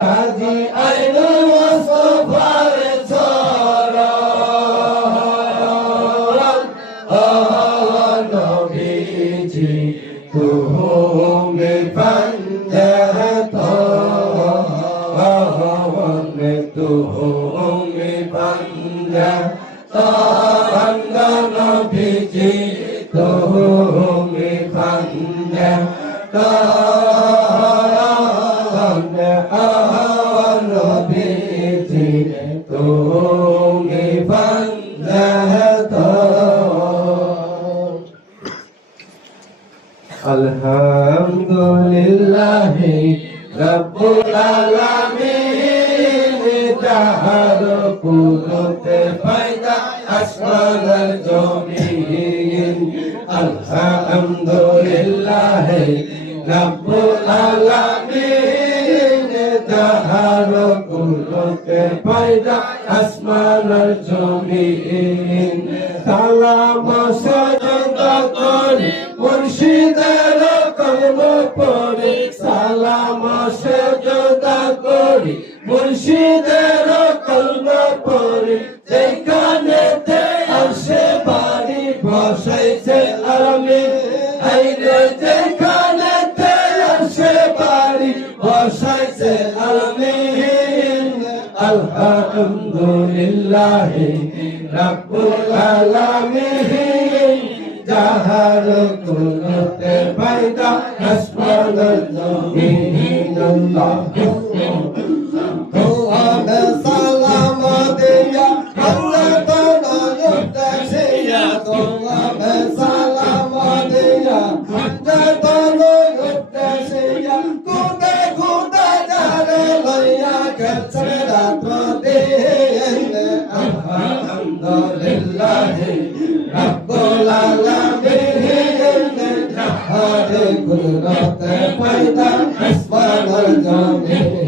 আজি আইনুল মুস্তাফার চরণ নবীজি তুমি পঞ্জত তুমি পঞ্জত নবীজি তুমি পঞ্জত নবীজি তুমি পঞ্জত আলহামদুলিল্লাহ রাব্বুল আলামিন যাহার কুদরতে পয়দা আসমান জমিন আলহামদুলিল্লাহ রাব্বুল আলামিন যাহার কুদরতে পয়দা আসমান জমিন সালাম সাজদা করি মুর্শিদের কলম পড়ে সালাম সাজদা করি মুর্শিদের কলম পড়ে যেখানেতে আসে বাড়ি বসাইছে আমি আইরে যেখানেতে আসে বাড়ি বসাইছে আমি আলহামদুলিল্লাহ রাব্বুল আলামিন যাহার কুদরতে পয়দা আসমান জমিন আল্লাহ সালাম দিয়া আল্লাহ তাআলা দেশিয়া তোমাকে সালাম দিয়া আল্লাহ তাআলা দেশিয়া খুদা খুদা জারে লইয়া কাছে রাত দেন আলহামদুলিল্লাহ রাব্বুল আলামিন যাহার কুদরতে পয়দা আসমান জমিন